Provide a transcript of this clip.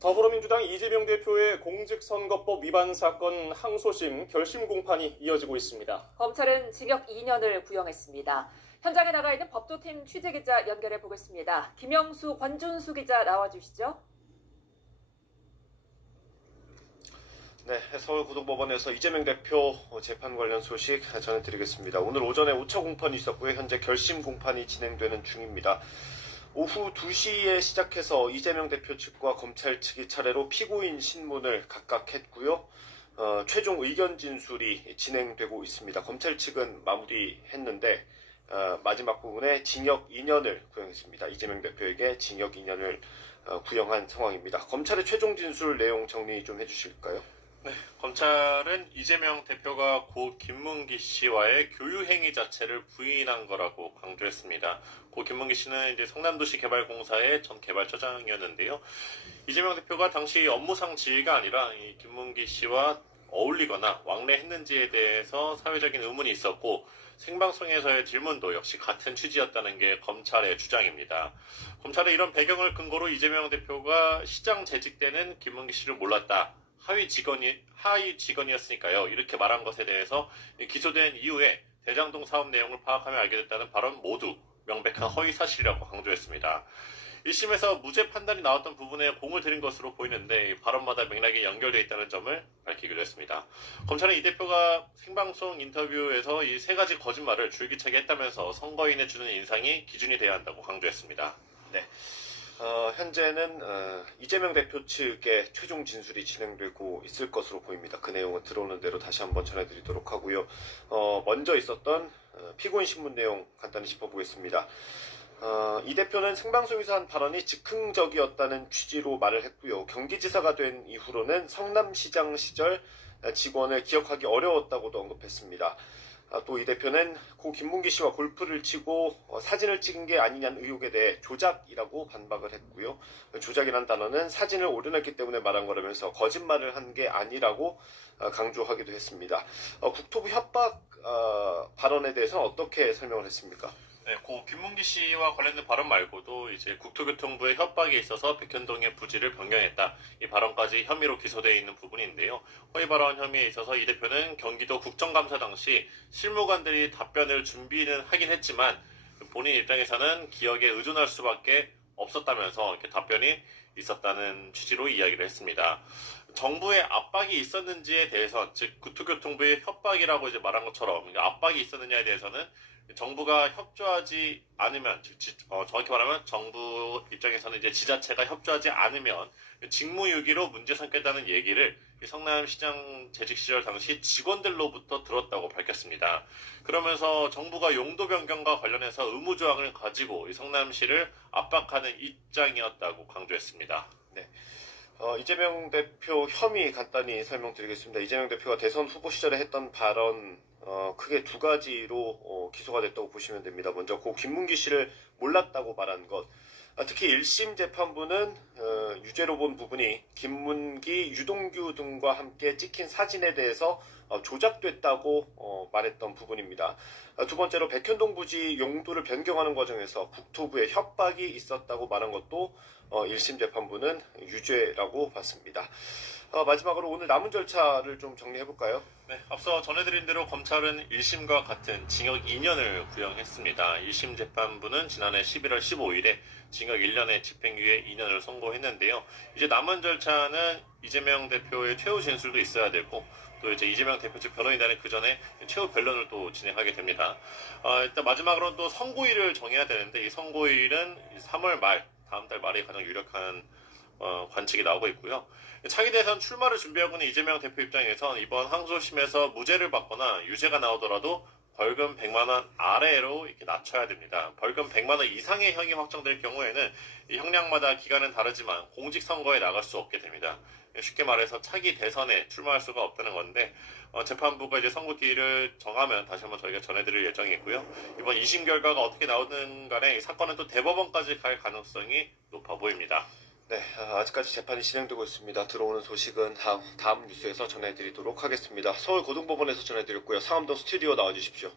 더불어민주당 이재명 대표의 공직선거법 위반 사건 항소심 결심 공판이 이어지고 있습니다. 검찰은 징역 2년을 구형했습니다. 현장에 나가 있는 법조팀 취재기자 연결해 보겠습니다. 김영수, 권준수 기자 나와주시죠. 네, 서울고등법원에서 이재명 대표 재판 관련 소식 전해드리겠습니다. 오늘 오전에 5차 공판이 있었고요. 현재 결심 공판이 진행되는 중입니다. 오후 2시에 시작해서 이재명 대표 측과 검찰 측이 차례로 피고인 신문을 각각 했고요. 최종 의견 진술이 진행되고 있습니다. 검찰 측은 마무리했는데 마지막 부분에 징역 2년을 구형했습니다. 이재명 대표에게 징역 2년을 구형한 상황입니다. 검찰의 최종 진술 내용 정리 좀 해주실까요? 네, 검찰은 이재명 대표가 고 김문기 씨와의 교유 행위 자체를 부인한 거라고 강조했습니다. 고 김문기 씨는 이제 성남도시개발공사의 전 개발처장이었는데요. 이재명 대표가 당시 업무상 지위가 아니라 이 김문기 씨와 어울리거나 왕래했는지에 대해서 사회적인 의문이 있었고 생방송에서의 질문도 역시 같은 취지였다는 게 검찰의 주장입니다. 검찰은 이런 배경을 근거로 이재명 대표가 시장 재직 때는 김문기 씨를 몰랐다. 하위 직원이었으니까요. 이렇게 말한 것에 대해서 기소된 이후에 대장동 사업 내용을 파악하며 알게 됐다는 발언 모두 명백한 허위 사실이라고 강조했습니다. 1심에서 무죄 판단이 나왔던 부분에 공을 들인 것으로 보이는데 발언마다 맥락이 연결되어 있다는 점을 밝히기도 했습니다. 검찰은 이 대표가 생방송 인터뷰에서 이 세 가지 거짓말을 줄기차게 했다면서 선거인에 주는 인상이 기준이 돼야 한다고 강조했습니다. 네. 현재는 이재명 대표 측의 최종 진술이 진행되고 있을 것으로 보입니다. 그 내용은 들어오는 대로 다시 한번 전해드리도록 하고요. 먼저 있었던 피고인 신문 내용 간단히 짚어보겠습니다. 이 대표는 생방송에서 한 발언이 즉흥적이었다는 취지로 말을 했고요. 경기지사가 된 이후로는 성남시장 시절 직원을 기억하기 어려웠다고도 언급했습니다. 또 이 대표는 고 김문기 씨와 골프를 치고 사진을 찍은 게 아니냐는 의혹에 대해 조작이라고 반박을 했고요. 조작이란 단어는 사진을 오려냈기 때문에 말한 거라면서 거짓말을 한 게 아니라고 강조하기도 했습니다. 국토부 협박 발언에 대해서는 어떻게 설명을 했습니까? 네, 고 김문기 씨와 관련된 발언 말고도 이제 국토교통부의 협박에 있어서 백현동의 부지를 변경했다. 이 발언까지 혐의로 기소되어 있는 부분인데요. 허위 발언 혐의에 있어서 이 대표는 경기도 국정감사 당시 실무관들이 답변을 준비는 하긴 했지만 본인 입장에서는 기억에 의존할 수밖에 없었다면서 이렇게 답변이 있었다는 취지로 이야기를 했습니다. 정부의 압박이 있었는지에 대해서, 즉 국토교통부의 협박이라고 이제 말한 것처럼 압박이 있었느냐에 대해서는 정부가 협조하지 않으면, 정확히 말하면 정부 입장에서는 이제 지자체가 협조하지 않으면 직무유기로 문제 삼겠다는 얘기를 성남시장 재직 시절 당시 직원들로부터 들었다고 밝혔습니다. 그러면서 정부가 용도 변경과 관련해서 의무조항을 가지고 성남시를 압박하는 입장이었다고 강조했습니다. 네. 이재명 대표 혐의 간단히 설명드리겠습니다. 이재명 대표가 대선 후보 시절에 했던 발언 크게 두 가지로 기소가 됐다고 보시면 됩니다. 먼저 고 김문기 씨를 몰랐다고 말한 것. 특히 1심 재판부는 유죄로 본 부분이 김문기, 유동규 등과 함께 찍힌 사진에 대해서 조작됐다고 말했던 부분입니다. 두 번째로 백현동 부지 용도를 변경하는 과정에서 국토부의 협박이 있었다고 말한 것도 1심 재판부는 유죄라고 봤습니다. 마지막으로 오늘 남은 절차를 좀 정리해볼까요? 네, 앞서 전해드린 대로 검찰은 1심과 같은 징역 2년을 구형했습니다. 1심 재판부는 지난해 11월 15일에 징역 1년의 집행유예 2년을 선고했는데요. 이제 남은 절차는 이재명 대표의 최후 진술도 있어야 되고, 또 이제 이재명 대표 측 변호인단은 그 전에 최후 변론을 또 진행하게 됩니다. 일단 마지막으로 또 선고일을 정해야 되는데, 이 선고일은 3월 말, 다음 달 말이 가장 유력한 관측이 나오고 있고요. 차기 대선 출마를 준비하고 있는 이재명 대표 입장에선 이번 항소심에서 무죄를 받거나 유죄가 나오더라도 벌금 100만 원 아래로 이렇게 낮춰야 됩니다. 벌금 100만 원 이상의 형이 확정될 경우에는 이 형량마다 기간은 다르지만 공직선거에 나갈 수 없게 됩니다. 쉽게 말해서 차기 대선에 출마할 수가 없다는 건데, 재판부가 이제 선고일을 정하면 다시 한번 저희가 전해드릴 예정이고요. 이번 2심 결과가 어떻게 나오든 간에 이 사건은 또 대법원까지 갈 가능성이 높아 보입니다. 네, 아직까지 재판이 진행되고 있습니다. 들어오는 소식은 다음 뉴스에서 전해드리도록 하겠습니다. 서울고등법원에서 전해드렸고요. 상암동 스튜디오 나와주십시오.